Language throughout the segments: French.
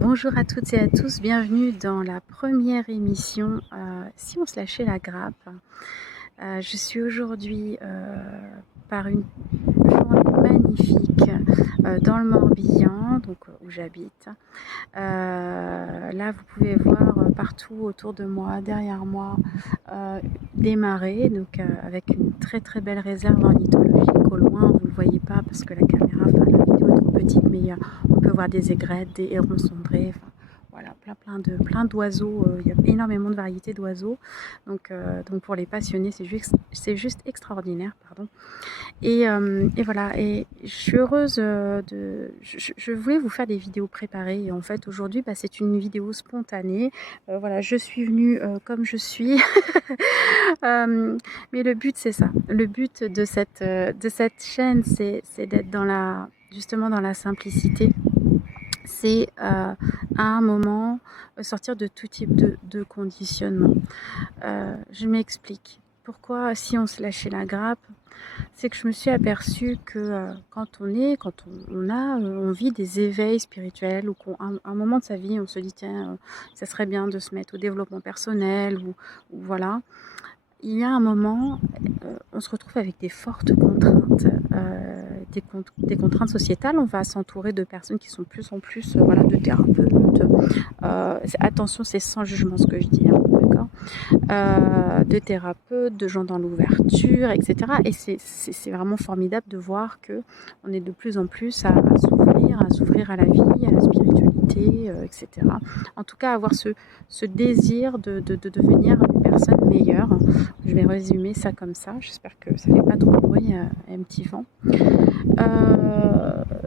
Bonjour à toutes et à tous, bienvenue dans la première émission Si on se lâchait la grappe. Je suis aujourd'hui par une journée magnifique dans le Morbihan, donc où j'habite. Là, vous pouvez voir partout autour de moi, derrière moi, des marais, donc avec une très très belle réserve ornithologique. Au loin, vous ne le voyez pas parce que la caméra, enfin la vidéo est trop petite, mais on peut voir des aigrettes, des hérons cendrés, enfin, voilà, plein d'oiseaux. Il y a énormément de variétés d'oiseaux. Donc pour les passionnés, c'est juste extraordinaire, pardon. Et voilà, et je suis heureuse je voulais vous faire des vidéos préparées. Et en fait, aujourd'hui, c'est une vidéo spontanée. Voilà, je suis venue comme je suis. Mais le but, c'est ça. Le but de cette chaîne, c'est d'être justement dans la simplicité. C'est à un moment sortir de tout type de conditionnement. Je m'explique. Pourquoi si on se lâchait la grappe, c'est que je me suis aperçue que quand on vit des éveils spirituels ou qu'à un moment de sa vie, on se dit tiens, ça serait bien de se mettre au développement personnel ou voilà. Il y a un moment, on se retrouve avec des fortes contraintes, des contraintes sociétales. On va s'entourer de personnes qui sont plus en plus voilà, de thérapeutes. Attention, c'est sans jugement ce que je dis, hein, d'accord, de thérapeutes, de gens dans l'ouverture, etc. Et c'est vraiment formidable de voir qu'on est de plus en plus à s'ouvrir à la vie, à la spiritualité, etc. En tout cas, avoir ce désir de devenir une personne meilleure. Je vais résumer ça comme ça. J'espère que ça ne fait pas trop de bruit et un petit vent.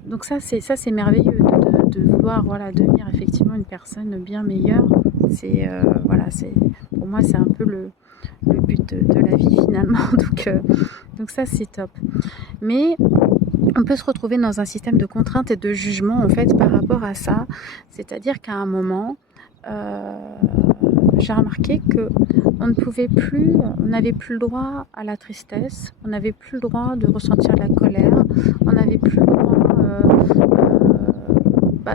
Donc ça, c'est merveilleux de vouloir voilà, devenir effectivement une personne bien meilleure. Voilà, pour moi, c'est un peu le but de la vie finalement. Donc ça, c'est top. Mais on peut se retrouver dans un système de contraintes et de jugement en fait par rapport à ça. C'est-à-dire qu'à un moment, j'ai remarqué que on n'avait plus le droit à la tristesse, on n'avait plus le droit de ressentir de la colère, on n'avait plus le droit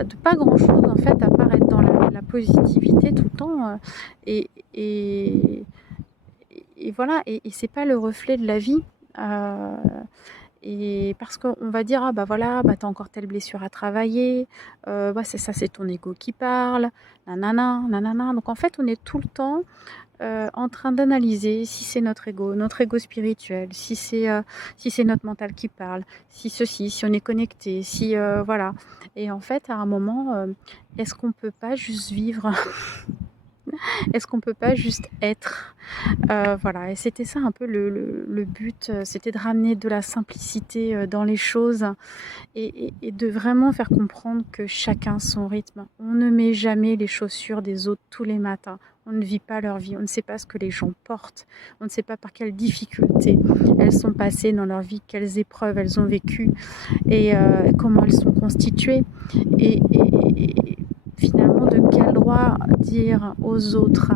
de pas grand chose en fait à part être dans la positivité tout le temps et, et, et voilà, et c'est pas le reflet de la vie. Et parce qu'on va dire ah bah voilà, t'as encore telle blessure à travailler, c'est ça, c'est ton ego qui parle, nanana nanana. Donc en fait on est tout le temps en train d'analyser si c'est notre ego spirituel, si c'est notre mental qui parle, si on est connecté, si voilà. Et en fait, à un moment, est-ce qu'on peut pas juste vivre? Est-ce qu'on peut pas juste être? Voilà, et c'était ça un peu le but, c'était de ramener de la simplicité dans les choses et de vraiment faire comprendre que chacun son rythme. On ne met jamais les chaussures des autres tous les matins. On ne vit pas leur vie, on ne sait pas ce que les gens portent, on ne sait pas par quelles difficultés elles sont passées dans leur vie, quelles épreuves elles ont vécues et comment elles sont constituées. Et finalement, de quel droit dire aux autres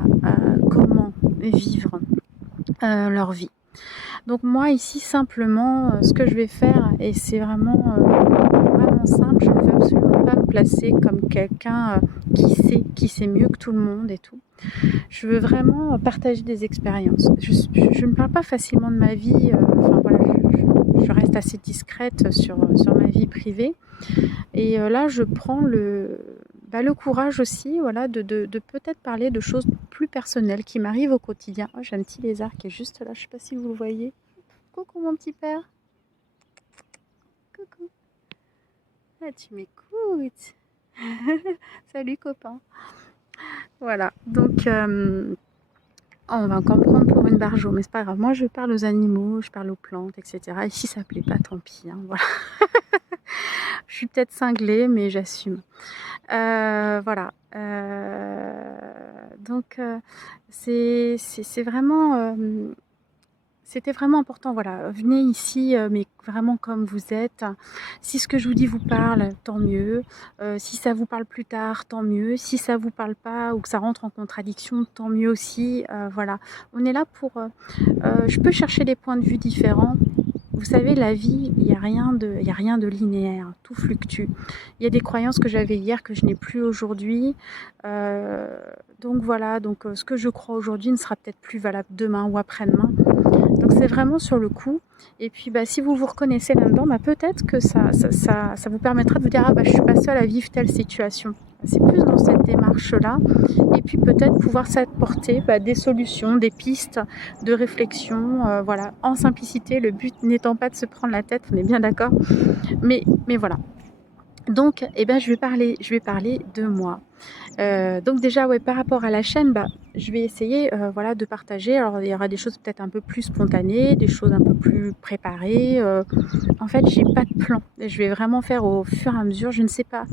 comment vivre leur vie. Donc moi ici simplement ce que je vais faire, et c'est vraiment simple, je ne veux absolument pas me placer comme quelqu'un qui sait mieux que tout le monde et tout. Je veux vraiment partager des expériences. Je ne parle pas facilement de ma vie, enfin voilà, je reste assez discrète sur ma vie privée. Et là je prends le courage aussi, voilà, de peut-être parler de choses plus personnelles qui m'arrivent au quotidien. Oh, j'ai un petit lézard qui est juste là, je ne sais pas si vous le voyez. Coucou mon petit père. Coucou. Ah, tu m'écoutes. Salut copain. Voilà, donc on va encore me prendre pour une barjo, mais c'est pas grave. Moi je parle aux animaux, je parle aux plantes, etc. Et si ça plaît pas, tant pis, hein, voilà. Je suis peut-être cinglée, mais j'assume. Voilà. Donc c'est vraiment... c'était vraiment important, voilà. Venez ici, mais vraiment comme vous êtes. Si ce que je vous dis vous parle, tant mieux. Si ça vous parle plus tard, tant mieux. Si ça vous parle pas ou que ça rentre en contradiction, tant mieux aussi. Voilà. On est là pour... je peux chercher des points de vue différents. vous savez, la vie, il y a rien de linéaire, tout fluctue. Il y a des croyances que j'avais hier que je n'ai plus aujourd'hui. Euh, donc voilà, donc ce que je crois aujourd'hui ne sera peut-être plus valable demain ou après-demain. Donc c'est vraiment sur le coup. Et puis bah, si vous vous reconnaissez là-dedans, bah, peut-être que ça vous permettra de vous dire ah bah je suis pas seule à vivre telle situation. C'est plus dans cette démarche-là. Et puis peut-être pouvoir s'apporter bah, des solutions, des pistes de réflexion, voilà, en simplicité, le but n'étant pas de se prendre la tête, on est bien d'accord. Mais voilà. Donc, eh ben, je vais parler de moi. Donc déjà, ouais, par rapport à la chaîne, bah, je vais essayer voilà, de partager. Alors, il y aura des choses peut-être un peu plus spontanées, des choses un peu plus préparées. En fait, j'ai pas de plan. Je vais vraiment faire au fur et à mesure. Je ne sais pas.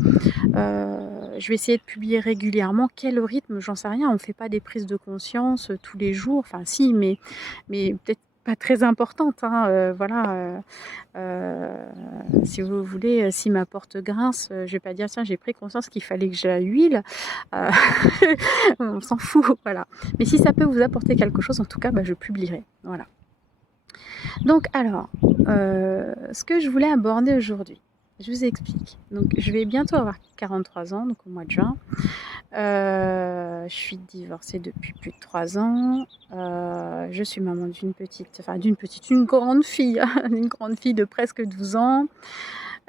Je vais essayer de publier régulièrement. Quel rythme? J'en sais rien. On ne fait pas des prises de conscience tous les jours. Enfin, si, mais peut-être pas très importante. Hein, voilà. Si vous voulez, si ma porte grince, je vais pas dire tiens j'ai pris conscience qu'il fallait que je la huile. Euh, on s'en fout, voilà. Mais si ça peut vous apporter quelque chose, en tout cas, bah, je publierai. Voilà. Donc alors, ce que je voulais aborder aujourd'hui, je vous explique. Donc je vais bientôt avoir 43 ans, donc au mois de juin. Je suis divorcée depuis plus de 3 ans. Je suis maman d'une grande fille, une grande fille de presque 12 ans.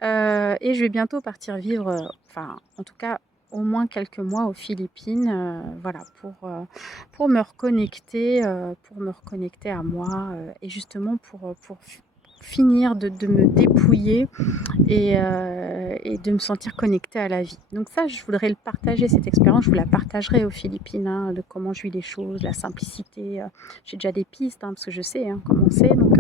Et je vais bientôt partir vivre, en tout cas, au moins quelques mois aux Philippines, voilà, pour me reconnecter à moi, et justement pour finir de me dépouiller et de me sentir connectée à la vie. Donc ça, je voudrais le partager, cette expérience, je vous la partagerai aux Philippines, hein, de comment je vis les choses, la simplicité. J'ai déjà des pistes, hein, parce que je sais hein, comment c'est. Donc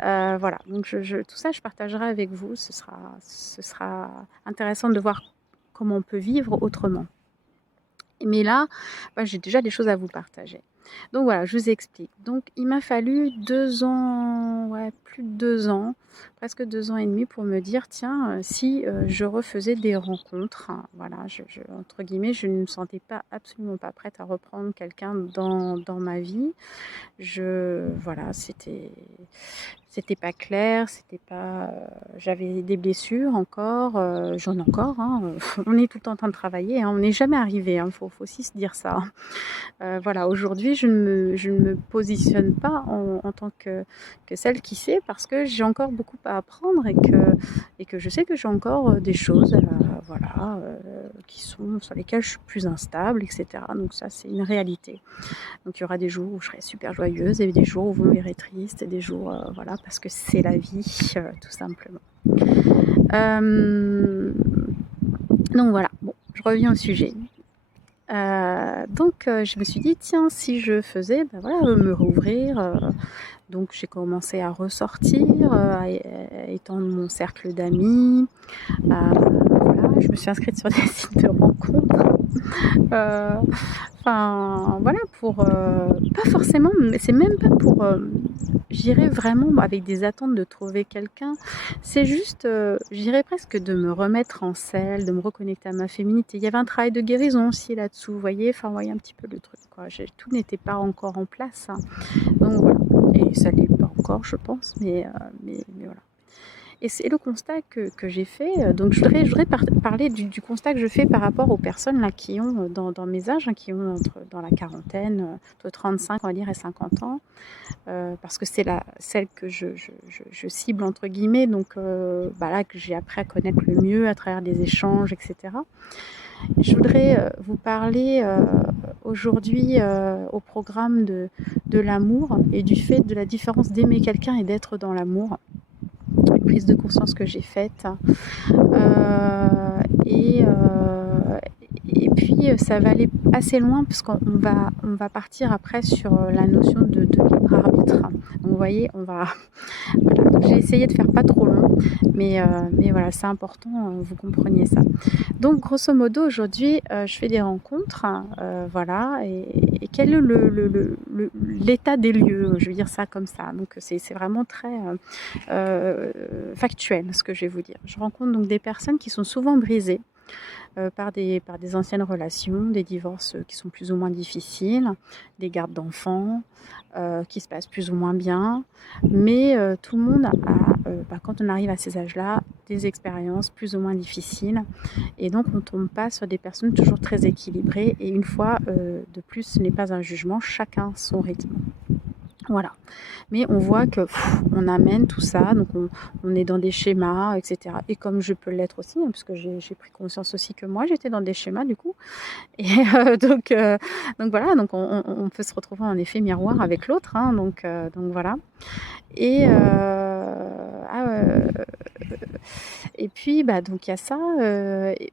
voilà, donc tout ça, je partagerai avec vous. Ce sera intéressant de voir comment on peut vivre autrement. Mais là, bah, j'ai déjà des choses à vous partager. Donc voilà, je vous explique. Donc il m'a fallu 2 ans, ouais, plus de 2 ans, presque 2 ans et demi pour me dire, tiens, si je refaisais des rencontres, hein, voilà, entre guillemets, je ne me sentais pas absolument pas prête à reprendre quelqu'un dans ma vie. Voilà, c'était pas clair, c'était pas, j'avais des blessures encore, j'en ai encore, hein, on est tout le temps en train de travailler, hein, on n'est jamais arrivé, hein, faut aussi se dire ça. Voilà, aujourd'hui, je ne me positionne pas en tant que celle qui sait, parce que j'ai encore beaucoup à apprendre et que je sais que j'ai encore des choses, voilà, sur lesquelles je suis plus instable, etc. Donc ça, c'est une réalité. Donc il y aura des jours où je serai super joyeuse et des jours où vous me verrez triste et des jours, voilà, parce que c'est la vie, tout simplement. Donc voilà, bon, je reviens au sujet. Donc je me suis dit tiens si je faisais ben voilà, me rouvrir, donc j'ai commencé à ressortir, à étendre mon cercle d'amis, voilà, je me suis inscrite sur des sites de rencontres, voilà, pour pas forcément, mais c'est même pas pour j'irais vraiment avec des attentes de trouver quelqu'un, c'est juste, j'irais presque de me remettre en selle, de me reconnecter à ma féminité. Il y avait un travail de guérison aussi là-dessous, vous voyez, voyez un petit peu le truc, quoi. Tout n'était pas encore en place, hein. Donc voilà, et ça l'est pas encore, je pense, mais voilà. Et c'est le constat que j'ai fait. Donc je voudrais parler du constat que je fais par rapport aux personnes là, qui ont, dans mes âges, hein, qui ont dans la quarantaine, entre 35 on va dire, et 50 ans, parce que c'est celle que je cible, entre guillemets, donc là que j'ai appris à connaître le mieux à travers des échanges, etc. Je voudrais vous parler aujourd'hui au programme de l'amour et du fait de la différence d'aimer quelqu'un et d'être dans l'amour. Une prise de conscience que j'ai faite. Et puis ça va aller assez loin parce qu'on va partir après sur la notion de libre arbitre. Donc vous voyez, voilà. Donc, j'ai essayé de faire pas trop long, mais voilà, c'est important, vous compreniez ça. Donc grosso modo aujourd'hui, je fais des rencontres, voilà, et quel est l'état des lieux, je vais dire ça comme ça. Donc c'est vraiment très factuel ce que je vais vous dire. Je rencontre donc des personnes qui sont souvent brisées, par des anciennes relations, des divorces qui sont plus ou moins difficiles, des gardes d'enfants qui se passent plus ou moins bien. Mais tout le monde a, quand on arrive à ces âges-là, des expériences plus ou moins difficiles. Et donc, on ne tombe pas sur des personnes toujours très équilibrées. Et une fois de plus, ce n'est pas un jugement, chacun son rythme. Voilà. Mais on voit que on amène tout ça, donc on est dans des schémas, etc. Et comme je peux l'être aussi, hein, parce que j'ai pris conscience aussi que moi, j'étais dans des schémas du coup. Et donc voilà, donc on peut se retrouver en effet miroir avec l'autre, hein, donc voilà. Et, ah, et puis, bah, donc il y a ça.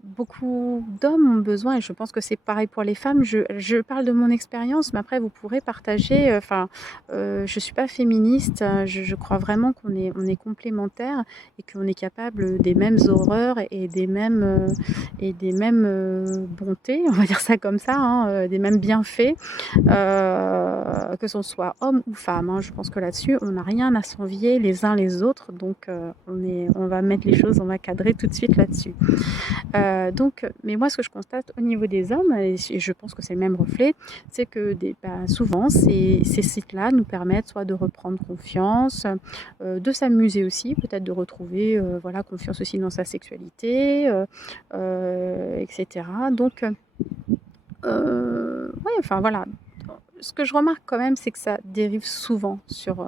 Beaucoup d'hommes ont besoin, et je pense que c'est pareil pour les femmes. Je parle de mon expérience, mais après vous pourrez partager. Enfin, je suis pas féministe. Je crois vraiment on est complémentaires et qu'on est capable des mêmes horreurs et des mêmes bontés, on va dire ça comme ça, hein, des mêmes bienfaits, que ce soit homme ou femme, hein. Je pense que là-dessus, on n'a rien à s'envier les uns les autres, donc on va mettre les choses, on va cadrer tout de suite là-dessus. Mais moi, ce que je constate au niveau des hommes, et je pense que c'est le même reflet, c'est que souvent, ces sites-là nous permettent soit de reprendre confiance, de s'amuser aussi, peut-être de retrouver voilà, confiance aussi dans sa sexualité, etc. Donc, ouais, enfin voilà. Ce que je remarque quand même, c'est que ça dérive souvent sur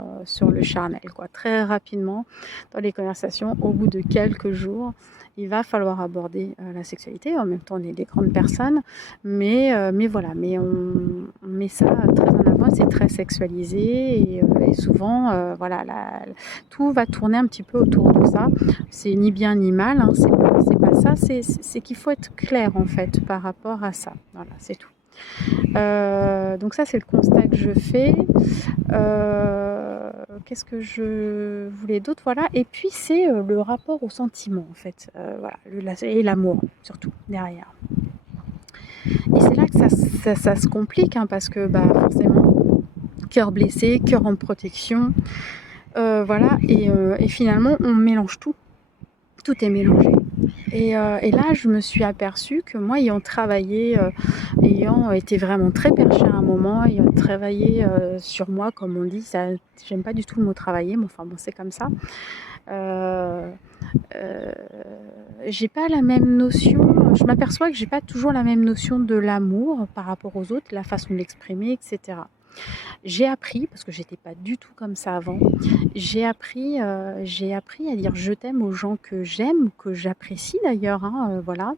le charnel, quoi. Très rapidement, dans les conversations, au bout de quelques jours, il va falloir aborder la sexualité. En même temps, on est des grandes personnes, mais voilà, mais on met ça très en avant, c'est très sexualisé, et souvent, voilà, tout va tourner un petit peu autour de ça. C'est ni bien ni mal, hein, c'est pas ça, c'est qu'il faut être clair en fait par rapport à ça. Voilà, c'est tout. Donc ça, c'est le constat que je fais. Qu'est-ce que je voulais d'autre? Voilà. Et puis c'est le rapport au sentiment en fait, voilà, et l'amour surtout derrière. Et c'est là que ça se complique, hein, parce que forcément, cœur blessé, cœur en protection, voilà. Et finalement, on mélange tout. Tout est mélangé. Et là, je me suis aperçue que moi, ayant travaillé, ayant été vraiment très perchée à un moment, ayant travaillé sur moi, comme on dit, j'aime pas du tout le mot travailler, mais enfin bon, c'est comme ça. J'ai pas la même notion, je m'aperçois que j'ai pas toujours la même notion de l'amour par rapport aux autres, la façon de l'exprimer, etc. J'ai appris, parce que j'étais pas du tout comme ça avant, j'ai appris à dire je t'aime aux gens que j'aime, que j'apprécie d'ailleurs, hein, voilà.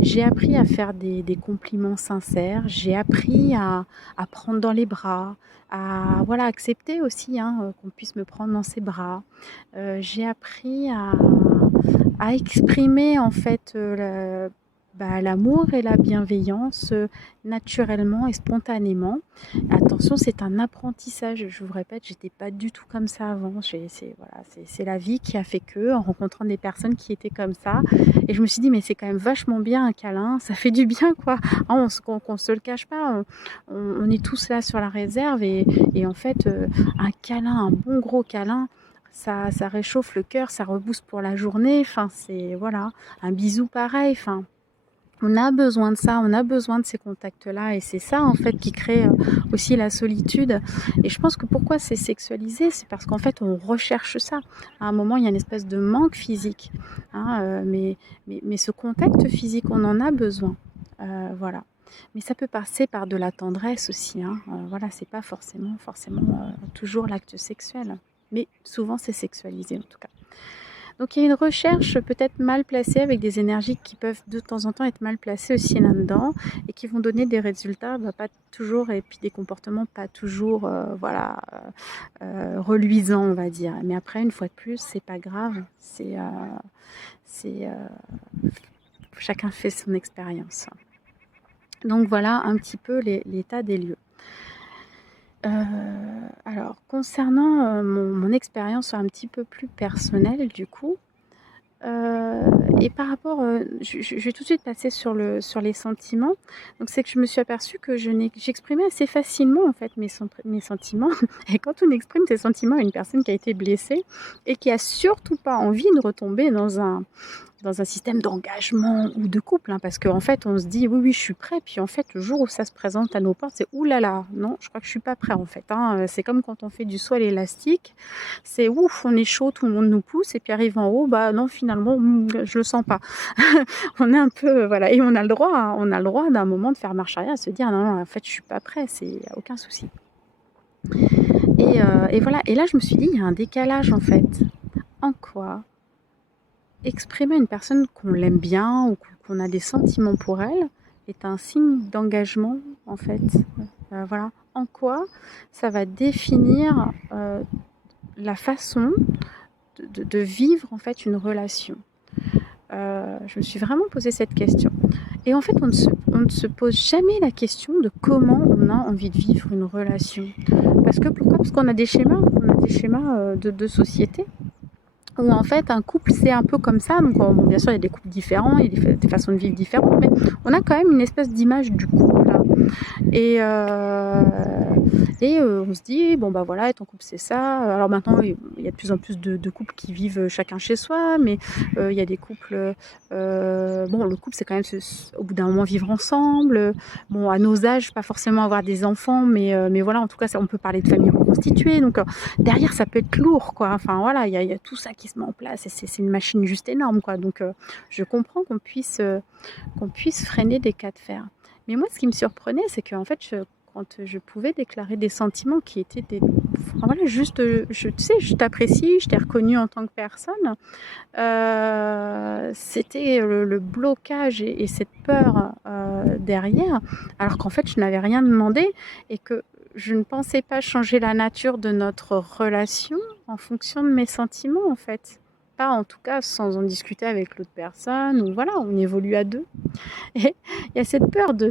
J'ai appris à faire des compliments sincères, j'ai appris à prendre dans les bras, à voilà, accepter aussi, hein, qu'on puisse me prendre dans ses bras. J'ai appris à exprimer en fait l'amour et la bienveillance naturellement et spontanément. Attention, c'est un apprentissage, je vous répète, j'étais pas du tout comme ça avant. C'est la vie qui a fait que, en rencontrant des personnes qui étaient comme ça, et je me suis dit, mais c'est quand même vachement bien un câlin, ça fait du bien, quoi. Hein, qu'on se le cache pas, on est tous là sur la réserve, et en fait, un câlin, un bon gros câlin, ça réchauffe le cœur, ça rebooste pour la journée, enfin, c'est, voilà, un bisou pareil, enfin. On a besoin de ça, on a besoin de ces contacts-là, et c'est ça en fait qui crée aussi la solitude. Et je pense que pourquoi c'est sexualisé, c'est parce qu'en fait on recherche ça. À un moment, il y a une espèce de manque physique, hein, mais ce contact physique, on en a besoin, voilà. Mais ça peut passer par de la tendresse aussi, hein, voilà, c'est pas forcément toujours l'acte sexuel, mais souvent c'est sexualisé en tout cas. Donc il y a une recherche peut-être mal placée, avec des énergies qui peuvent de temps en temps être mal placées aussi là-dedans, et qui vont donner des résultats pas toujours, et puis des comportements pas toujours reluisants, on va dire. Mais après, une fois de plus, c'est pas grave, chacun fait son expérience. Donc voilà un petit peu l'état des lieux. Alors concernant mon expérience un petit peu plus personnelle du coup, et par rapport, je vais tout de suite passer sur les sentiments. Donc c'est que je me suis aperçue que j'exprimais assez facilement en fait mes sentiments. Et quand on exprime ses sentiments à une personne qui a été blessée et qui a surtout pas envie de retomber dans un système d'engagement ou de couple, hein, parce qu'en fait, on se dit: «Oui, oui, je suis prêt», puis en fait, le jour où ça se présente à nos portes, c'est: «Ouh là là, non, je crois que je suis pas prêt, en fait», hein». C'est comme quand on fait du saut à l'élastique, c'est ouf, on est chaud, tout le monde nous pousse et puis arrive en haut, bah non, finalement, je le sens pas. On est un peu, voilà, et on a le droit d'un moment de faire marche arrière, de se dire: «Non, non, en fait, je suis pas prêt, c'est y a aucun souci». Et voilà, et là, je me suis dit: «Il y a un décalage, en fait». En quoi exprimer à une personne qu'on l'aime bien ou qu'on a des sentiments pour elle est un signe d'engagement, en fait. Voilà. En quoi ça va définir la façon de vivre en fait une relation. Je me suis vraiment posé cette question. Et en fait, on ne se pose jamais la question de comment on a envie de vivre une relation. Parce que pourquoi? Parce qu'on a des schémas, de société. Où en fait un couple c'est un peu comme ça, donc bon, bien sûr il y a des couples différents, il y a des façons de vivre différentes, mais on a quand même une espèce d'image du couple, hein. Et, on se dit, bon bah voilà, être en couple c'est ça. Alors maintenant il y a de plus en plus de couples qui vivent chacun chez soi, mais il y a des couples, bon le couple c'est quand même au bout d'un moment vivre ensemble, bon à nos âges pas forcément avoir des enfants, mais voilà, en tout cas on peut parler de famille reconstituée, donc derrière ça peut être lourd quoi, enfin voilà, il y a tout ça qui se met en place et c'est une machine juste énorme quoi, donc je comprends qu'on puisse freiner des cas de fer. Mais moi ce qui me surprenait c'est qu'en fait quand je pouvais déclarer des sentiments qui étaient enfin, voilà, juste tu sais, je t'apprécie, je t'ai reconnu en tant que personne, c'était le blocage et cette peur derrière, alors qu'en fait je n'avais rien demandé et que je ne pensais pas changer la nature de notre relation en fonction de mes sentiments, en fait. Pas en tout cas sans en discuter avec l'autre personne, ou voilà, on évolue à deux. Et il y a cette peur de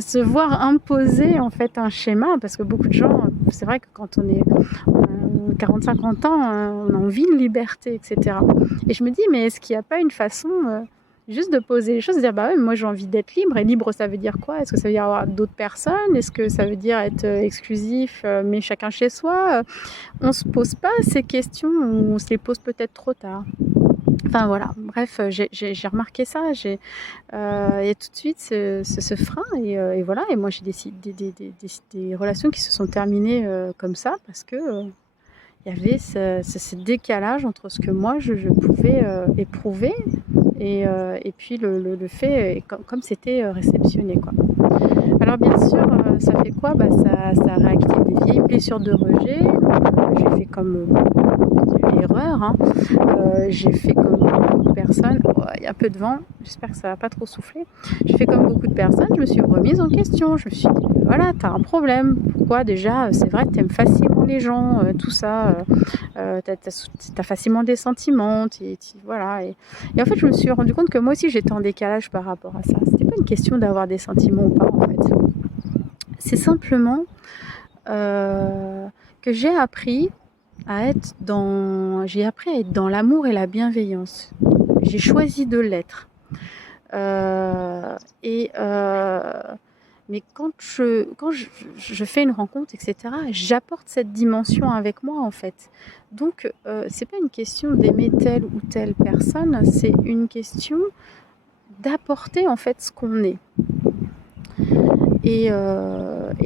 se voir imposer en fait un schéma, parce que beaucoup de gens, c'est vrai que quand on est 40-50 ans, on a envie de liberté, etc. Et je me dis, mais est-ce qu'il n'y a pas une façon juste de poser les choses, de dire bah ouais, moi j'ai envie d'être libre, et libre ça veut dire quoi? Est-ce que ça veut dire avoir d'autres personnes? Est-ce que ça veut dire être exclusif mais chacun chez soi? On se pose pas ces questions, ou on se les pose peut-être trop tard. Enfin voilà, bref, j'ai remarqué ça, il y a tout de suite ce frein, et voilà, et moi j'ai des relations qui se sont terminées comme ça, parce que il y avait ce décalage entre ce que moi je pouvais éprouver et puis le fait, comme c'était réceptionné quoi. Alors bien sûr, ça fait quoi? Bah, ça réactive des vieilles blessures de rejet. J'ai fait comme erreur, hein. J'ai fait comme beaucoup de personnes. Oh, il y a un peu de vent, j'espère que ça va pas trop souffler. J'ai fait comme beaucoup de personnes, je me suis remise en question. Je me suis dit, voilà, t'as un problème. Pourquoi déjà? C'est vrai que t'aimes facilement les gens, tout ça. T'as facilement des sentiments, voilà. Et en fait, je me suis rendu compte que moi aussi, j'étais en décalage par rapport à ça. C'était pas une question d'avoir des sentiments ou pas, en fait. C'est simplement que j'ai appris à être dans l'amour et la bienveillance. J'ai choisi de l'être. Mais quand je fais une rencontre, etc., j'apporte cette dimension avec moi, en fait. Donc, c'est pas une question d'aimer telle ou telle personne, c'est une question d'apporter, en fait, ce qu'on est. Et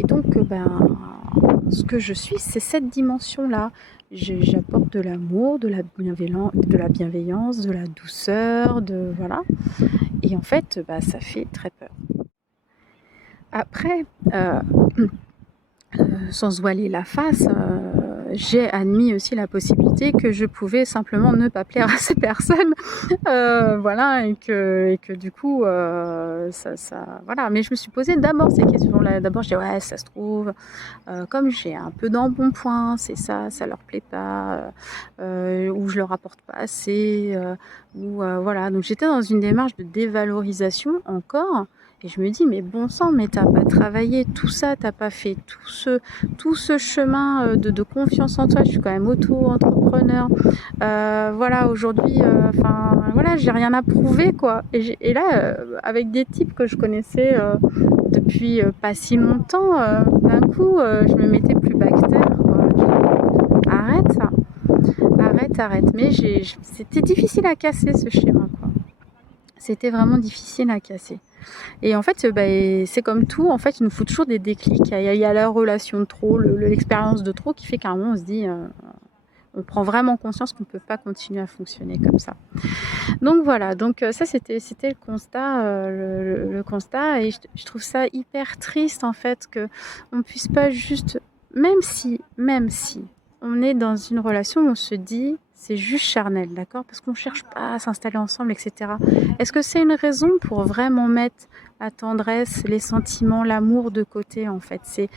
donc, ce que je suis, c'est cette dimension-là. J'apporte de l'amour, de la bienveillance, de la douceur, voilà. Et en fait, ça fait très peur. Après, sans se voiler la face, j'ai admis aussi la possibilité que je pouvais simplement ne pas plaire à ces personnes, voilà, et que du coup, voilà. Mais je me suis posé d'abord ces questions-là. D'abord, je dis ouais, ça se trouve, comme j'ai un peu d'embonpoint, c'est ça leur plaît pas, ou je leur apporte pas assez, ou voilà. Donc j'étais dans une démarche de dévalorisation encore. Et je me dis, mais bon sang, mais t'as pas travaillé tout ça, t'as pas fait tout ce chemin de confiance en toi. Je suis quand même auto-entrepreneur. Voilà, aujourd'hui, voilà, j'ai rien à prouver, quoi. Et là, avec des types que je connaissais depuis pas si longtemps, d'un coup, je me mettais plus bactère, quoi. Arrête ça. Arrête. Mais c'était difficile à casser ce schéma, C'était vraiment difficile à casser. Et en fait, c'est comme tout, en fait, il nous faut toujours des déclics. Il y a la relation de trop, l'expérience de trop qui fait qu'à un moment, on se dit, on prend vraiment conscience qu'on ne peut pas continuer à fonctionner comme ça. Donc voilà, donc ça c'était le constat, le constat, et je trouve ça hyper triste en fait qu'on ne puisse pas juste, même si on est dans une relation où on se dit c'est juste charnel, d'accord, parce qu'on ne cherche pas à s'installer ensemble, etc. Est-ce que c'est une raison pour vraiment mettre la tendresse, les sentiments, l'amour de côté en fait? C'est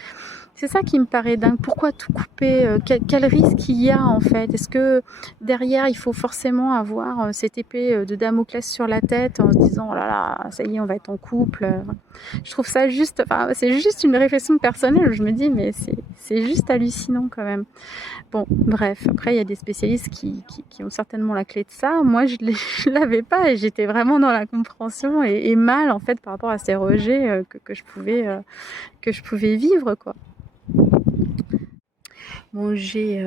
ça qui me paraît dingue. Pourquoi tout couper? Quel risque il y a en fait? Est-ce que derrière il faut forcément avoir cette épée de Damoclès sur la tête en se disant oh là là, ça y est, on va être en couple? Je trouve ça juste, enfin, c'est juste une réflexion personnelle où je me dis mais c'est juste hallucinant quand même. Bon, bref, après il y a des spécialistes qui ont certainement la clé de ça. Moi je ne l'avais pas et j'étais vraiment dans la compréhension et mal en fait par rapport à ces rejets que je pouvais vivre quoi. Bon, j'ai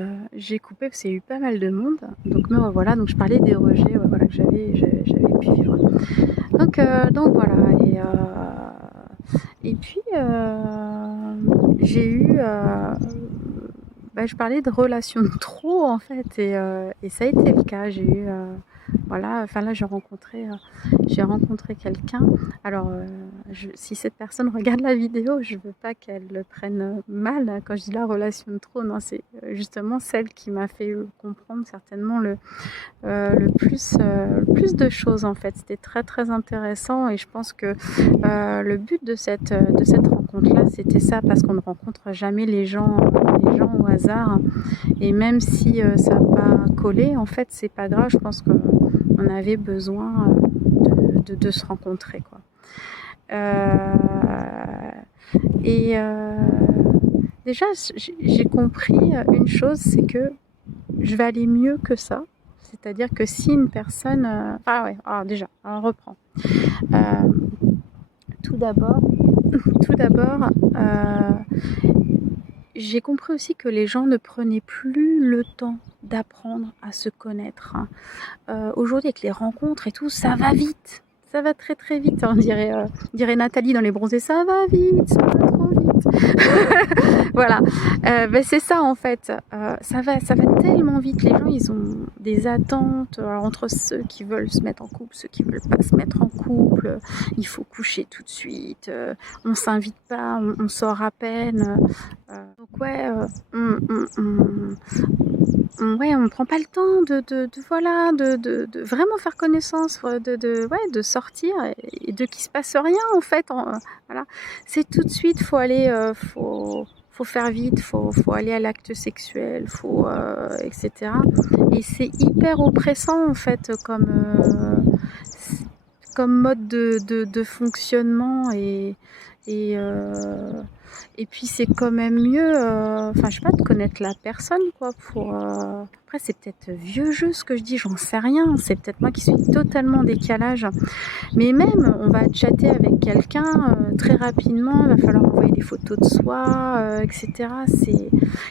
coupé parce qu'il y a eu pas mal de monde. Donc me revoilà. Donc je parlais des rejets voilà, que j'avais pu vivre. Donc voilà. Et puis j'ai eu... je parlais de relations de trop en fait. Et ça a été le cas. J'ai eu... voilà, enfin là j'ai rencontré quelqu'un. Alors si cette personne regarde la vidéo, je veux pas qu'elle le prenne mal hein, quand je dis la relation de trop, non, c'est justement celle qui m'a fait comprendre certainement le plus de choses en fait. C'était très très intéressant et je pense que le but de cette rencontre là c'était ça, parce qu'on ne rencontre jamais les gens au hasard, et même si ça n'a pas collé, en fait c'est pas grave. Je pense qu'on avait besoin de se rencontrer quoi. Déjà j'ai compris une chose, c'est que je vais aller mieux que ça. C'est-à-dire que si une personne... alors déjà, on reprend. Tout d'abord, j'ai compris aussi que les gens ne prenaient plus le temps d'apprendre à se connaître. Aujourd'hui, avec les rencontres et tout, ça va vite. Ça va très très vite. On dirait Nathalie dans Les Bronzés, ça va vite, ça va trop vite. Voilà, c'est ça en fait. Ça va tellement vite. Les gens, ils ont des attentes entre ceux qui veulent se mettre en couple, ceux qui veulent pas se mettre en couple. Il faut coucher tout de suite. On s'invite pas, on sort à peine. Donc ouais, on prend pas le temps de vraiment faire connaissance, de sortir et de qu'il se passe rien en fait. Voilà, c'est tout de suite, faut aller, faut faire vite, faut aller à l'acte sexuel, etc. Et c'est hyper oppressant en fait comme mode de fonctionnement et puis c'est quand même mieux, je sais pas, de connaître la personne quoi pour... Après c'est peut-être vieux jeu ce que je dis, j'en sais rien, c'est peut-être moi qui suis totalement en décalage. Mais même, on va chatter avec quelqu'un très rapidement, il va falloir envoyer des photos de soi, etc. Il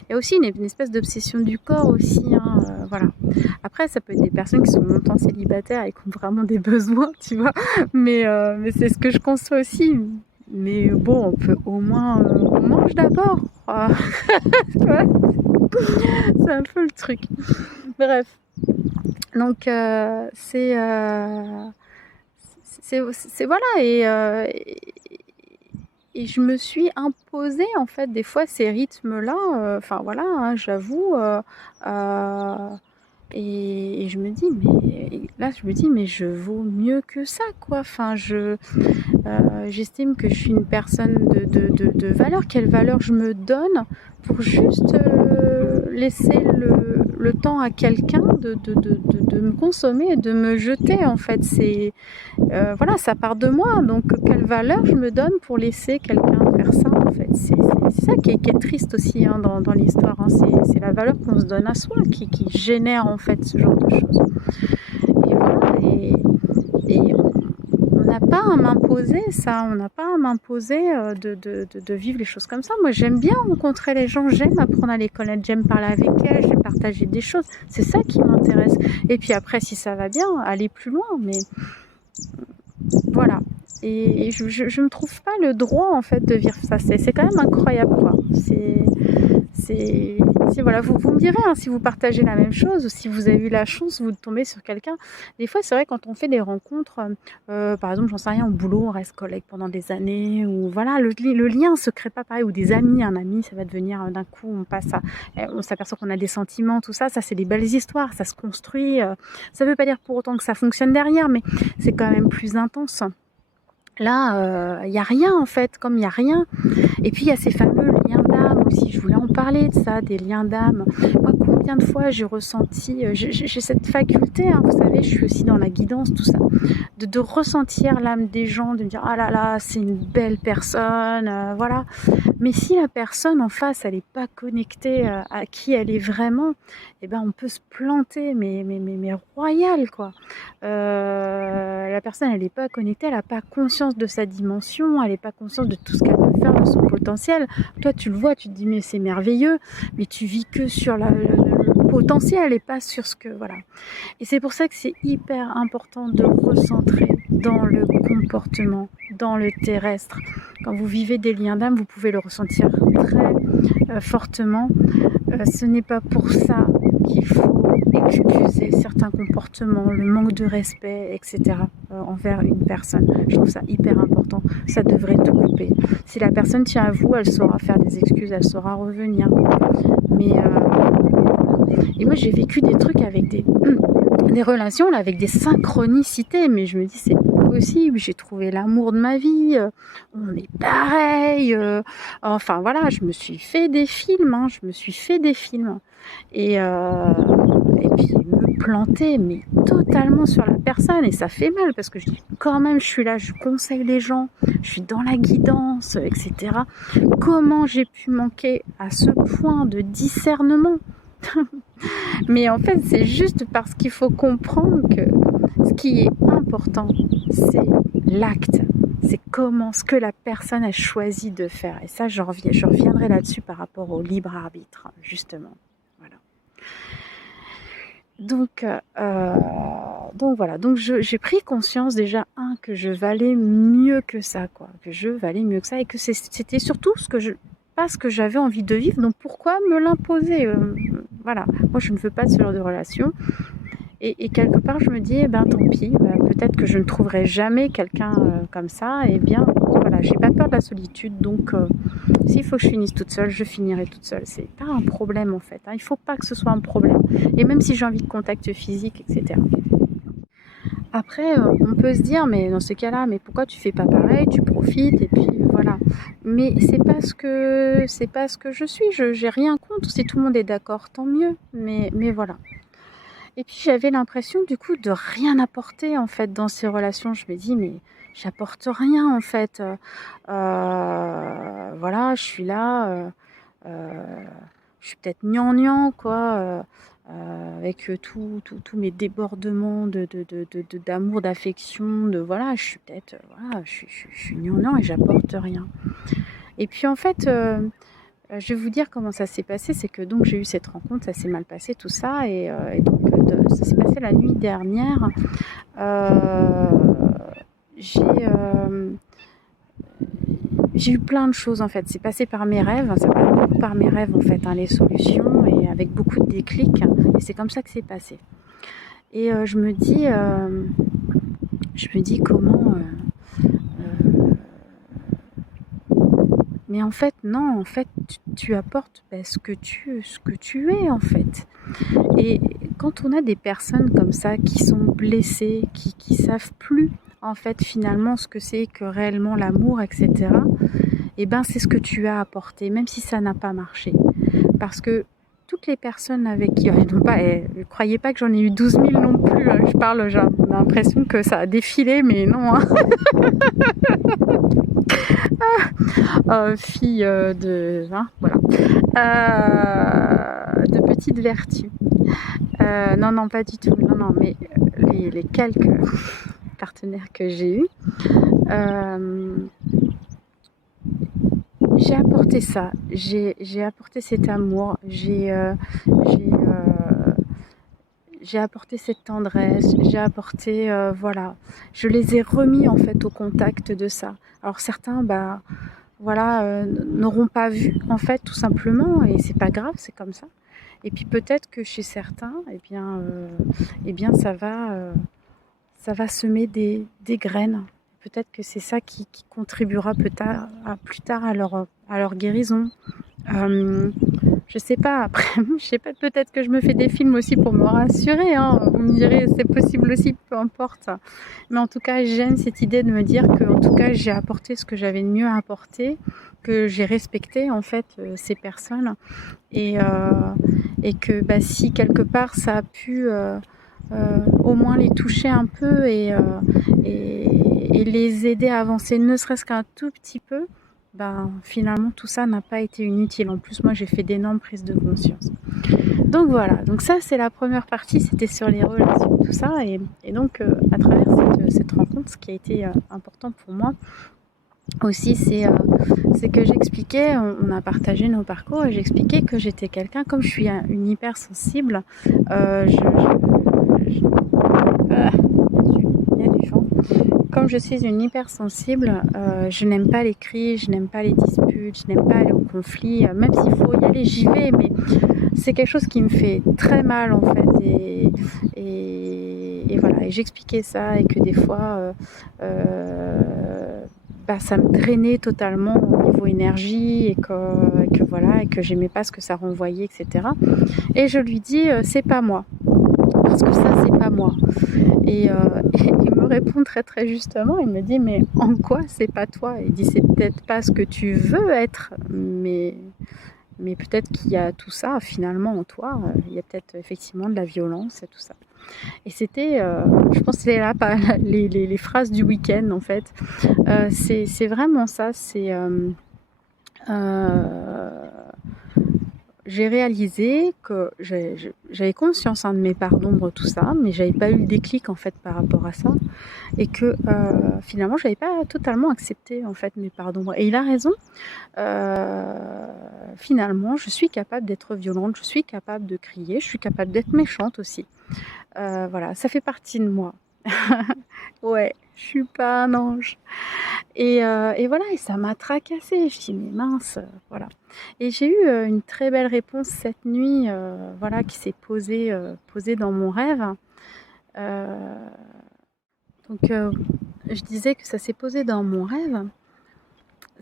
y a aussi une espèce d'obsession du corps aussi, hein, voilà. Après, ça peut être des personnes qui sont longtemps célibataires et qui ont vraiment des besoins, tu vois. Mais c'est ce que je conçois aussi. Mais bon, on peut au moins... on mange d'abord. Ouais. C'est un peu le truc. Bref. Donc, c'est voilà, et je me suis imposée en fait des fois ces rythmes-là, voilà, hein, j'avoue, et je me dis mais je vaux mieux que ça quoi. J'estime que je suis une personne de valeur. Quelle valeur je me donne pour juste laisser le temps à quelqu'un de me consommer et de me jeter en fait. Voilà, ça part de moi, donc quelle valeur je me donne pour laisser quelqu'un faire ça en fait. C'est ça qui est triste aussi hein, dans l'histoire, hein. C'est la valeur qu'on se donne à soi qui génère en fait ce genre de choses. Et voilà, et on n'a pas à m'imposer ça, on n'a pas à m'imposer de vivre les choses comme ça. Moi j'aime bien rencontrer les gens, j'aime apprendre à les connaître, j'aime parler avec elles, j'aime partager des choses, c'est ça qui m'intéresse. Et puis après si ça va bien, aller plus loin, mais Voilà. Et je me trouve pas le droit en fait de vivre ça. C'est quand même incroyable quoi. C'est, voilà, vous me direz hein, si vous partagez la même chose ou si vous avez eu la chance vous de tomber sur quelqu'un. Des fois, c'est vrai quand on fait des rencontres, par exemple, j'en sais rien, au boulot, on reste collègue pendant des années ou voilà, le lien se crée pas pareil ou des amis, un ami, ça va devenir d'un coup, on passe à, on s'aperçoit qu'on a des sentiments, tout ça, ça c'est des belles histoires, ça se construit. Ça veut pas dire pour autant que ça fonctionne derrière, mais c'est quand même plus intense. Là, il y a rien en fait, comme il y a rien. Et puis il y a ces fameux liens d'âme aussi, je voulais en parler de ça, des liens d'âme. Moi, combien de fois j'ai ressenti, j'ai cette faculté, hein, vous savez, je suis aussi dans la guidance, tout ça, de ressentir l'âme des gens, de me dire, ah là là, c'est une belle personne, voilà. Mais si la personne en face, elle n'est pas connectée à qui elle est vraiment, eh ben on peut se planter, mais royal, quoi. La personne, elle n'est pas connectée, elle n'a pas conscience de sa dimension, elle n'est pas consciente de tout ce qu'elle peut faire, de son potentiel. Toi, tu le vois, tu te dis, mais c'est merveilleux, mais tu vis que sur le potentiel et pas sur ce que... Voilà. Et c'est pour ça que c'est hyper important de recentrer dans le comportement, dans le terrestre. Quand vous vivez des liens d'âme, vous pouvez le ressentir très fortement. Ce n'est pas pour ça qu'il faut excuser certains comportements, le manque de respect, etc. Envers une personne. Je trouve ça hyper important. Ça devrait tout couper. Si la personne tient à vous, elle saura faire des excuses, elle saura revenir. Mais et moi j'ai vécu des trucs avec des relations là, avec des synchronicités, mais je me dis c'est pas possible, j'ai trouvé l'amour de ma vie, on est pareil, enfin voilà, je me suis fait des films, hein, et puis me planter mais totalement sur la personne et ça fait mal parce que je dis quand même je suis là, je conseille les gens, je suis dans la guidance, etc. Comment j'ai pu manquer à ce point de discernement? Mais en fait, c'est juste parce qu'il faut comprendre que ce qui est important, c'est l'acte. C'est comment, ce que la personne a choisi de faire. Et ça, je reviendrai là-dessus par rapport au libre arbitre, justement. Voilà. Donc voilà. Donc j'ai pris conscience déjà, que je valais mieux que ça, quoi. Que je valais mieux que ça et que c'était surtout pas ce que j'avais envie de vivre. Donc pourquoi me l'imposer voilà. Moi, je ne veux pas de ce genre de relation. Et quelque part, je me dis, eh ben, tant pis, peut-être que je ne trouverai jamais quelqu'un comme ça. Et bien, voilà, j'ai pas peur de la solitude. Donc, s'il faut que je finisse toute seule, je finirai toute seule. C'est pas un problème, en fait. Hein. Il faut pas que ce soit un problème. Et même si j'ai envie de contact physique, etc. Après, on peut se dire, mais dans ces cas-là, mais pourquoi tu fais pas pareil? Tu profites et puis voilà. Mais c'est pas ce que je suis. J'ai rien contre. Si tout le monde est d'accord, tant mieux. Mais voilà. Et puis j'avais l'impression du coup de rien apporter en fait dans ces relations. Je me dis mais j'apporte rien en fait. Voilà, je suis là, je suis peut-être gnangnan quoi, avec tous mes débordements d'amour, d'affection, de voilà, je suis peut-être voilà, je suis gnangnan et j'apporte rien. Et puis en fait, je vais vous dire comment ça s'est passé, c'est que donc j'ai eu cette rencontre, ça s'est mal passé tout ça et donc ça s'est passé la nuit dernière. Euh, j'ai j'ai eu plein de choses en fait, c'est passé par mes rêves, ça passe beaucoup par mes rêves en fait, hein, les solutions et avec beaucoup de déclics et c'est comme ça que c'est passé. Et je me dis comment mais en fait non, en fait tu apportes ce que tu es en fait. Et quand on a des personnes comme ça qui sont blessées, qui savent plus en fait finalement ce que c'est que réellement l'amour, etc. Et ben c'est ce que tu as apporté, même si ça n'a pas marché. Parce que toutes les personnes avec qui, non pas, ne croyez pas que j'en ai eu 12 000 non plus, hein, j'ai l'impression que ça a défilé, mais non. Hein. Fille de, hein, voilà, de petite vertu. Non, pas du tout. Non, mais les quelques partenaires que j'ai eus, j'ai apporté ça. J'ai apporté cet amour. j'ai apporté cette tendresse, j'ai apporté, voilà, je les ai remis en fait au contact de ça. Alors certains, bah voilà, n'auront pas vu en fait tout simplement et c'est pas grave, c'est comme ça. Et puis peut-être que chez certains, eh bien ça va semer des graines. Peut-être que c'est ça qui contribuera plus tard à leur guérison. Euh, je sais pas, après, je sais pas, peut-être que je me fais des films aussi pour me rassurer, hein. Vous me direz, c'est possible aussi, peu importe. Mais en tout cas, j'aime cette idée de me dire que, en tout cas, j'ai apporté ce que j'avais de mieux à apporter, que j'ai respecté, en fait, ces personnes. Et, euh, et que, bah, si quelque part, ça a pu au moins les toucher un peu et les aider à avancer, ne serait-ce qu'un tout petit peu, ben, finalement tout ça n'a pas été inutile. En plus, moi j'ai fait d'énormes prises de conscience. Donc voilà, donc ça c'est la première partie, c'était sur les relations, tout ça. Et donc à travers cette rencontre, ce qui a été important pour moi aussi, c'est que j'expliquais, on a partagé nos parcours et j'expliquais que j'étais quelqu'un, comme je suis une hypersensible, il y a du vent. Comme je suis une hypersensible, je n'aime pas les cris, je n'aime pas les disputes, je n'aime pas aller au conflit. Même s'il faut y aller, j'y vais, mais c'est quelque chose qui me fait très mal en fait. Et voilà, et j'expliquais ça et que des fois, bah, ça me drainait totalement au niveau énergie et que voilà, et que j'aimais pas ce que ça renvoyait, etc. Et je lui dis, c'est pas moi, parce que ça, c'est pas moi. Et il me répond très très justement, il me dit mais en quoi c'est pas toi? Il dit c'est peut-être pas ce que tu veux être, mais peut-être qu'il y a tout ça finalement en toi, il y a peut-être effectivement de la violence et tout ça. Et c'était, je pense que c'est là les phrases du week-end en fait. C'est vraiment ça, euh, j'ai réalisé que j'avais conscience de mes parts d'ombre, tout ça, mais j'avais pas eu le déclic en fait par rapport à ça, et que finalement j'avais pas totalement accepté en fait mes parts d'ombre. Et il a raison. Finalement, je suis capable d'être violente, je suis capable de crier, je suis capable d'être méchante aussi. Voilà, ça fait partie de moi. Ouais, je suis pas un ange. Et voilà, et ça m'a tracassée. Je dis, mais mince, voilà. Et j'ai eu une très belle réponse cette nuit, voilà, qui s'est posée dans mon rêve. Euh, donc, je disais que ça s'est posé dans mon rêve.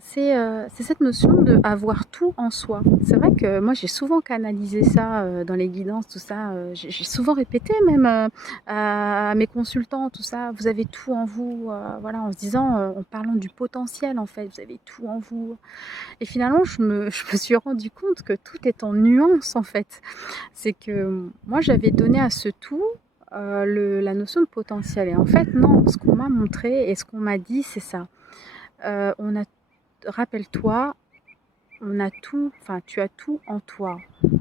C'est cette notion d'avoir tout en soi. C'est vrai que moi j'ai souvent canalisé ça dans les guidances, tout ça. J'ai souvent répété même à mes consultants, tout ça. Vous avez tout en vous, voilà, en se disant, en parlant du potentiel en fait, vous avez tout en vous. Et finalement, je me suis rendu compte que tout est en nuance en fait. C'est que moi j'avais donné à ce tout la notion de potentiel. Et en fait, non, ce qu'on m'a montré et ce qu'on m'a dit, c'est ça. On a Rappelle-toi, on a tout, enfin tu as tout en toi.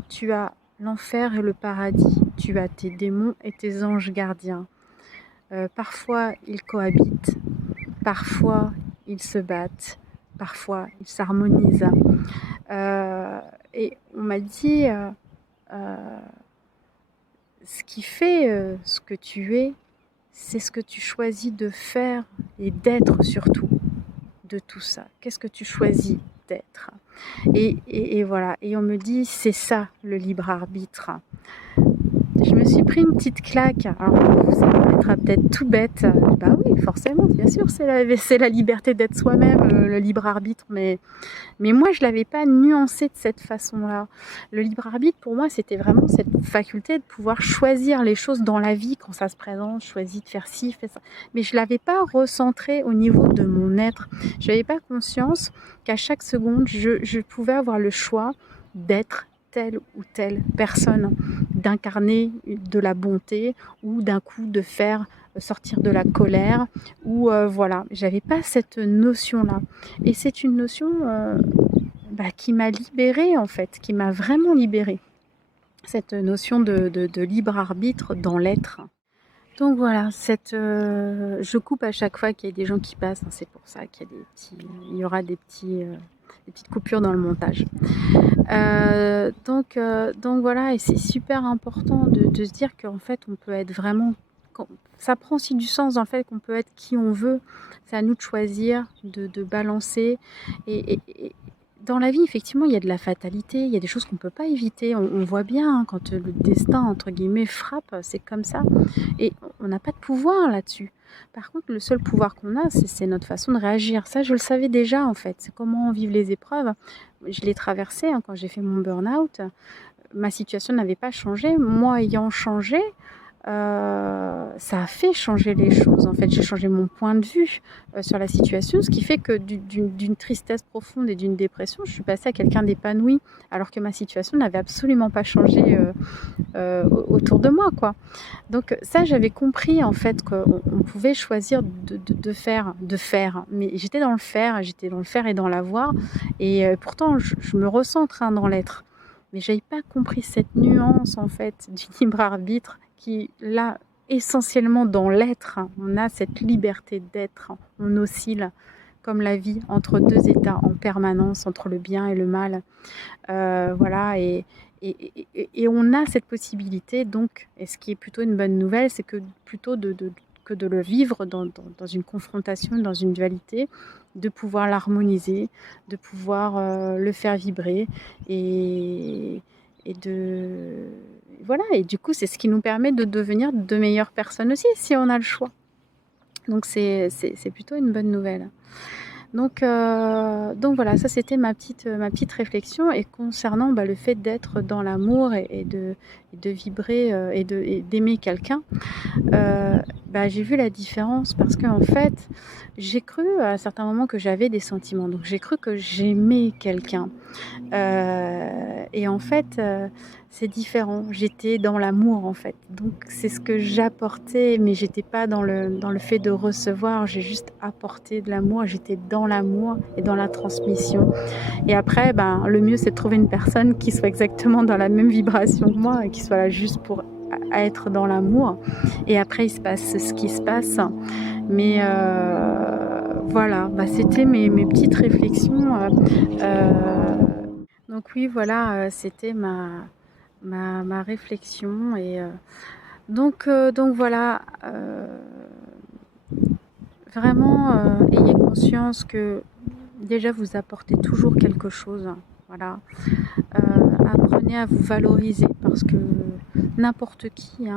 Tu as l'enfer et le paradis. Tu as tes démons et tes anges gardiens. Parfois ils cohabitent, parfois ils se battent, parfois ils s'harmonisent. Et on m'a dit, euh, ce qui fait ce que tu es, c'est ce que tu choisis de faire et d'être surtout de tout ça. Qu'est-ce que tu choisis d'être? Et voilà. Et on me dit, c'est ça le libre arbitre. Je me suis pris une petite claque. Alors pour vous, ça paraîtra peut-être tout bête. Bah oui, forcément, bien sûr, c'est la liberté d'être soi-même, le libre arbitre. Mais moi, je ne l'avais pas nuancé de cette façon-là. Le libre arbitre, pour moi, c'était vraiment cette faculté de pouvoir choisir les choses dans la vie quand ça se présente, choisir de faire ci, faire ça. Mais je ne l'avais pas recentré au niveau de mon être. Je n'avais pas conscience qu'à chaque seconde, je pouvais avoir le choix d'être telle ou telle personne, d'incarner de la bonté ou d'un coup de faire sortir de la colère ou voilà, j'avais pas cette notion là et c'est une notion qui m'a libérée en fait, qui m'a vraiment libérée, cette notion de libre arbitre dans l'être. Donc voilà, je coupe à chaque fois qu'il y a des gens qui passent, hein, c'est pour ça qu'il y a il y aura des petits des petites coupures dans le montage. Donc voilà, et c'est super important de se dire qu'en fait, on peut être vraiment... Ça prend aussi du sens dans le fait qu'on peut être qui on veut. C'est à nous de choisir, de balancer. Et dans la vie, effectivement, il y a de la fatalité, il y a des choses qu'on ne peut pas éviter. On voit bien hein, quand le destin, entre guillemets, frappe, c'est comme ça. Et on n'a pas de pouvoir là-dessus. Par contre, le seul pouvoir qu'on a, c'est notre façon de réagir. Ça, je le savais déjà, en fait. C'est comment on vit les épreuves. Je l'ai traversé hein, quand j'ai fait mon burn-out. Ma situation n'avait pas changé. Moi ayant changé, ça a fait changer les choses. En fait, j'ai changé mon point de vue sur la situation, ce qui fait que d'une tristesse profonde et d'une dépression, je suis passée à quelqu'un d'épanoui, alors que ma situation n'avait absolument pas changé autour de moi, quoi. Donc ça, j'avais compris en fait qu'on pouvait choisir de faire, mais j'étais dans le faire et dans l'avoir, et pourtant je me ressens en train dans l'être. Mais j'avais pas compris cette nuance en fait du libre arbitre qui, là, essentiellement dans l'être, on a cette liberté d'être, on oscille comme la vie entre deux états en permanence, entre le bien et le mal. Voilà, et on a cette possibilité, donc, et ce qui est plutôt une bonne nouvelle, c'est que plutôt que de le vivre dans une confrontation, dans une dualité, de pouvoir l'harmoniser, de pouvoir le faire vibrer, et, et de... Voilà, et du coup, c'est ce qui nous permet de devenir de meilleures personnes aussi, si on a le choix. Donc c'est plutôt une bonne nouvelle. Donc voilà, ça c'était ma petite réflexion. Et concernant le fait d'être dans l'amour et de vibrer et d'aimer quelqu'un, j'ai vu la différence parce qu'en fait, j'ai cru à certains moments que j'avais des sentiments. Donc j'ai cru que j'aimais quelqu'un. Et en fait, c'est différent. J'étais dans l'amour en fait. Donc c'est ce que j'apportais, mais j'étais pas dans le fait de recevoir. J'ai juste apporté de l'amour. J'étais dans l'amour et dans la transmission. Et après, le mieux c'est de trouver une personne qui soit exactement dans la même vibration que moi et qui soit là juste pour être dans l'amour. Et après, il se passe ce qui se passe. Mais voilà, c'était mes petites réflexions. Donc oui, voilà, c'était ma réflexion. Et donc voilà, vraiment, ayez conscience que déjà vous apportez toujours quelque chose. Voilà. Apprenez à vous valoriser parce que n'importe qui,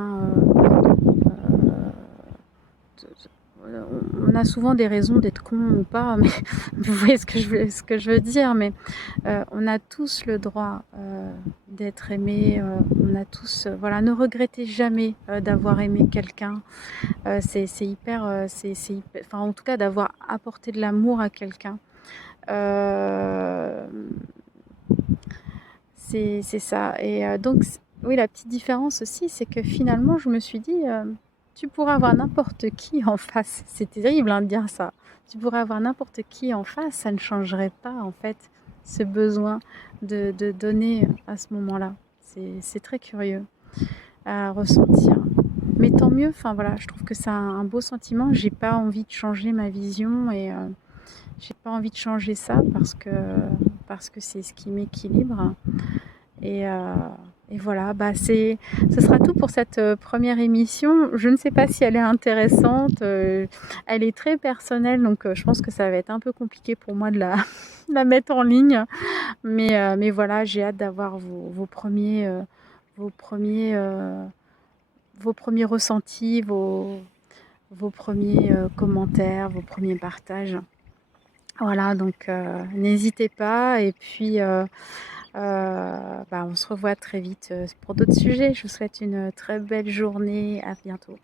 on a souvent des raisons d'être con ou pas, mais vous voyez ce que je veux dire, mais on a tous le droit d'être aimé, on a tous, voilà, ne regrettez jamais d'avoir aimé quelqu'un, c'est hyper, enfin en tout cas d'avoir apporté de l'amour à quelqu'un. C'est ça. Et donc, oui, la petite différence aussi, c'est que finalement, je me suis dit, tu pourrais avoir n'importe qui en face. C'est terrible de dire ça. Tu pourrais avoir n'importe qui en face, ça ne changerait pas en fait ce besoin de donner à ce moment-là. C'est très curieux à ressentir. Mais tant mieux, enfin voilà, je trouve que c'est un beau sentiment. J'ai pas envie de changer ma vision et j'ai pas envie de changer ça parce que c'est ce qui m'équilibre. Et voilà, ce sera tout pour cette première émission. Je ne sais pas si elle est intéressante. Elle est très personnelle, donc je pense que ça va être un peu compliqué pour moi de la mettre en ligne. Mais voilà, j'ai hâte d'avoir vos premiers ressentis, vos premiers commentaires, vos premiers partages. Voilà, donc n'hésitez pas. Et puis, on se revoit très vite pour d'autres sujets. Je vous souhaite une très belle journée. À bientôt.